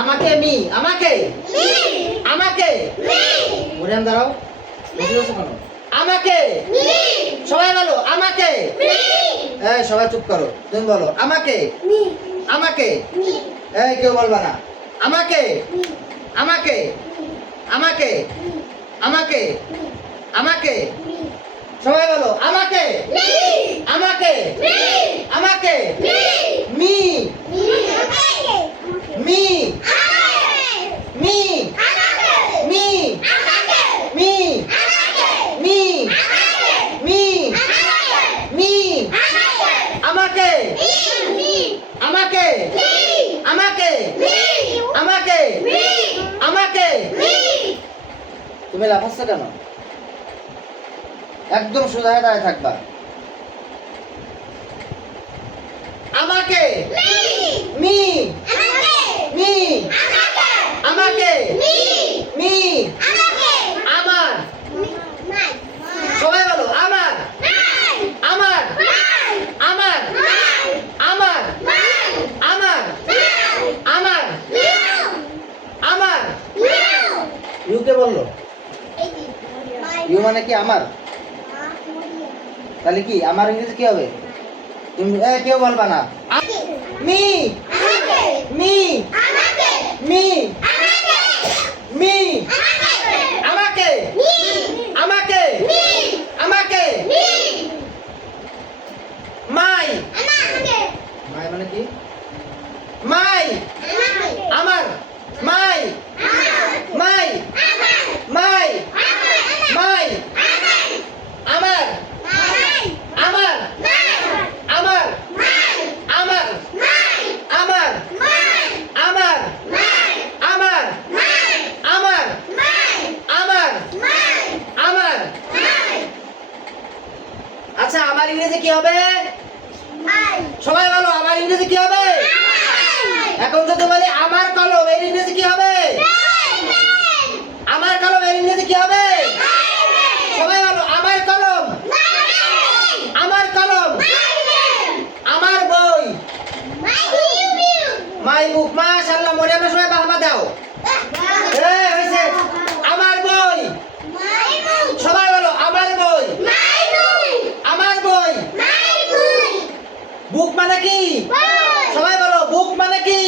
আমাকে মি আমাকে আমাকে ওরেন দাঁড়াও বুঝছো কেন আমাকে সবাই বলো আমাকে এই সবাই চুপ করো তুমি বলো আমাকে আমাকে এই কেউ বলবা না আমাকে আমাকে আমাকে আমাকে আমাকে সবাই বলো আমাকে আমাকে আমাকে me me me me me me me me আমাকে আমাকে আমাকে আমাকে আমাকে তুমি লাফাচ্ছ কেন একদম সোজা হয়ে দাঁড়িয়ে থাকবা আমাকে মি মি আমাকে মি আমার সবাই বলো আমার আমার আমার আমার আমার আমার আমার ইউকে বললো ইউ মানে কি আমার তাহলে কি আমার ইংরেজি কি হবে তুমি কেউ বলবা না মি মি মি মি আমাকে আমাকে আমাকে মাই মাই মানে কি মাই আমার মাই মাই মাই মাই আমার আমার আমার আমার আমার আমার আমার আমার আমার আমার আচ্ছা আমার ইংরেজি কি হবে সবাই বলো আমার ইংরেজি কি হবে এখন যদি বলি আমার কলম এর ইংরেজি কি হবে আমার কলম এর ইংরেজি কি হবে সবাই বলো আমার কলম আমার কলম আমার বই মাই বুক মাশাআল্লাহ মরিয়াম সবাই বাহবা দাও এই হইছে আমার বই সবাই বলো আমার বই আমার বই বুক মানে কি সবাই বলো বুক মানে কি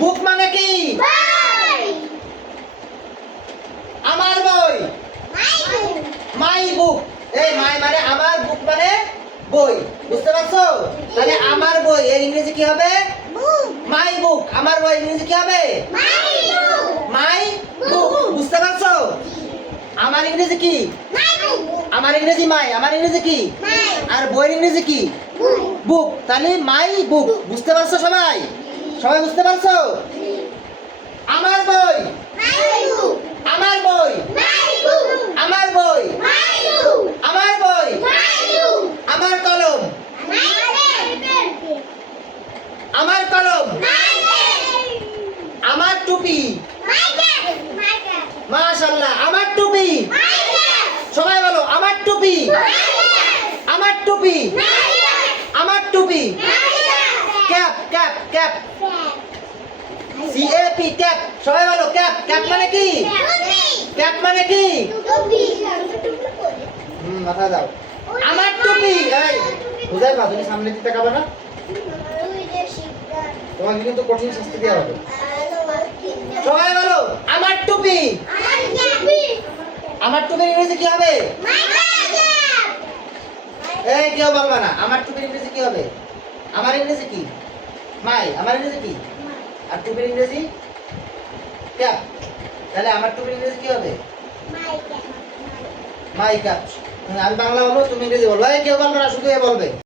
বুক মানে কি আমার বই মাই বুক এই মাই মানে আমার বুক মানে বই বুঝতে পারছো তাহলে আমার বই এর ইংরেজি কি হবে মাই বুক আমার বই ইংরেজি কি হবে মাই বুক বুঝতে পারছো আমার ইংরেজি কি আমার ইংরেজি মাই আমার ইংরেজি কি আর বইয়ের ইংরেজি কি বুক তাহলে মাই বুক বুঝতে পারছো সবাই সবাই বুঝতে পারছো আমার বই আমার বই আমার বই আমার বই আমার কলম আমার কলম আমার টুপি মাশাআল্লাহ আমার টুপি সবাই বলো আমার টুপি আমার টুপি আমার টুপি cap cap cap CAP cap সবাই বলো ক্যাপ ক্যাপ মানে কি ক্যাপ মানে কি মাথা দাও আমার টুপি এই বুঝাই পা তুমি সামনে দিতে তাকাবে না তোমাকে কিন্তু কঠিন শাস্তি দেওয়া হবে সবাই বলো আমার টুপি আমার টুপির ইংরেজি কি হবে এই কেউ বলবা না আমার টুপির ইংরেজি কি হবে আমার ইংরেজি কি মাই আমার ইংরেজি কি আর টুপির ইংরেজি ক্যাপ তাহলে আমার টুপির ইংরেজি কি হবে মাই ক্যাপ আমি বাংলা বলবো তুমি ইংরেজি বলবো কেউ বলবে না শুধু এ বলবে